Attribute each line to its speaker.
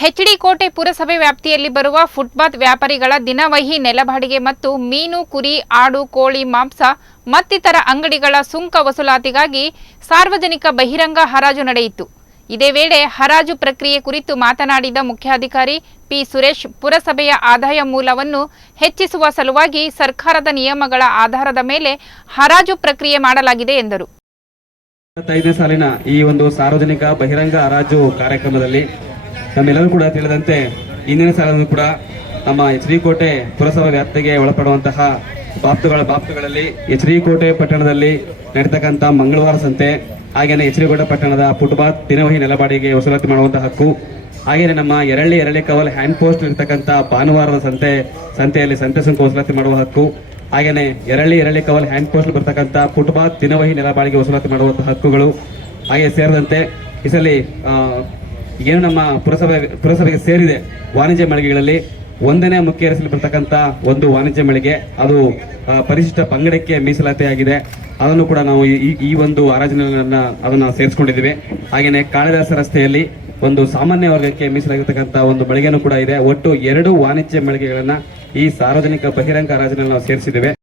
Speaker 1: HD ಕೋಟೆ ಪುರಸಭೆ ವ್ಯಾಪ್ತಿಯಲ್ಲಿ ಬರುವ ಫುಟ್ಪಾತ್ ವ್ಯಾಪಾರಿಗಳ ದಿನವಹಿ ನೆಲಬಾಡಿಗೆ ಮತ್ತು ಮೀನು, ಕುರಿ, ಆಡು, ಕೋಳಿ, ಮಾಂಸ, ಮತ್ತಿತರ ಅಂಗಡಿಗಳ ಸುಂಕ ವಸೂಲಾತಿಗಾಗಿ ಸಾರ್ವಜನಿಕ ಬಹಿರಂಗ ಹರಾಜು ನಡೆಯಿತು. ಇದೇ ವೇಳೆ ಹರಾಜು ಪ್ರಕ್ರಿಯೆ ಕುರಿತು ಮಾತನಾಡಿದ ಮುಖ್ಯಾಧಿಕಾರಿ ಪಿ ಸುರೇಶ್, ಪುರಸಭೆಯ ಆದಾಯ ಮೂಲವನ್ನು ಹೆಚ್ಚಿಸುವ ಸಲುವಾಗಿ ಸರ್ಕಾರದ ನಿಯಮಗಳ ಆಧಾರದ ಮೇಲೆ ಹರಾಜು ಪ್ರಕ್ರಿಯೆ ಮಾಡಲಾಗಿದೆ ಎಂದರು.
Speaker 2: ಸಾಲಿನ ಈ ಒಂದು ಸಾರ್ವಜನಿಕ ಬಹಿರಂಗ ಹರಾಜು ಕಾರ್ಯಕ್ರಮದಲ್ಲಿ ನಮ್ಮೆಲ್ಲರೂ ಕೂಡ ತಿಳಿದಂತೆ ಇಂದಿನ ಸಾಲನ್ನು ಕೂಡ ನಮ್ಮ ಎಚ್ ಡಿ ಕೋಟೆ ಪುರಸಭಾ ವ್ಯಾಪ್ತಿಗೆ ಒಳಪಡುವಂತಹ ಬಾಪ್ತುಗಳ ಬಾಪ್ತುಗಳಲ್ಲಿ ಎಚ್ ಡಿ ಕೋಟೆ ಪಟ್ಟಣದಲ್ಲಿ ನಡೀತಕ್ಕಂಥ ಮಂಗಳವಾರ ಸಂತೆ ಹಾಗೆಯೇ ಎಚ್ ಡಿ ಕೋಟೆ ಪಟ್ಟಣದ ಫುಟ್ಪಾತ್ ದಿನವಹಿ ನೆಲಬಾಡಿಗೆ ವಸೂಲಾತಿ ಮಾಡುವಂತಹ ಹಕ್ಕು ಹಾಗೆಯೇ ನಮ್ಮ ಎರಳ್ಳಿ ಎರಳಿ ಕವಲ್ ಹ್ಯಾಂಡ್ ಪೋಸ್ಟ್ ಇರತಕ್ಕಂಥ ಭಾನುವಾರದ ಸಂತೆ, ಸಂತೆಯಲ್ಲಿ ಸಂತೆ ಸುಂಕ ವಸೂಲಾತಿ ಮಾಡುವ ಹಕ್ಕು ಹಾಗೆಯೇ ಎರಳ್ಳಿ ಎರಳಿ ಕವಲ್ ಹ್ಯಾಂಡ್ ಪೋಸ್ಟ್ ಬರ್ತಕ್ಕಂಥ ಫುಟ್ಪಾತ್ ದಿನವಹಿ ನೆಲಬಾಡಿಗೆ ವಸೂಲಾತಿ ಮಾಡುವಂತಹ ಹಕ್ಕುಗಳು ಹಾಗೆ ಸೇರಿದಂತೆ ಇಸಲಿ ಏನು ನಮ್ಮ ಪುರಸಭೆ, ಪುರಸಭೆಗೆ ಸೇರಿದೆ ವಾಣಿಜ್ಯ ಮಳಿಗೆಗಳಲ್ಲಿ. ಒಂದನೇ ಮುಖ್ಯ ಹೆಸರು ಬರ್ತಕ್ಕಂಥ ಒಂದು ವಾಣಿಜ್ಯ ಮಳಿಗೆ. ಅದು ಪರಿಶಿಷ್ಟ ಪಂಗಡಕ್ಕೆ ಮೀಸಲಾತಿಯಾಗಿದೆ. ಅದನ್ನು ಕೂಡ ನಾವು ಈ- ಈ- ಈ ಒಂದು ಆರಾಧನೆಗಳನ್ನು ಅದನ್ನು ಸೇರಿಸ್ಕೊಂಡಿದ್ದೀವಿ. ಹಾಗೆಯೇ ಕಾಳಿದಾಸ ರಸ್ತೆಯಲ್ಲಿ ಒಂದು ಸಾಮಾನ್ಯ ವರ್ಗಕ್ಕೆ ಮೀಸಲಾಗಿರ್ತಕ್ಕಂಥ ಒಂದು ಮಳಿಗೆನೂ ಕೂಡ ಇದೆ. ಒಟ್ಟು ಎರಡು ವಾಣಿಜ್ಯ ಮಳಿಗೆಗಳನ್ನು ಈ ಸಾರ್ವಜನಿಕ ಬಹಿರಂಗ ಆರಾಧನೆಯನ್ನು ನಾವು ಸೇರಿಸಿದ್ದೇವೆ.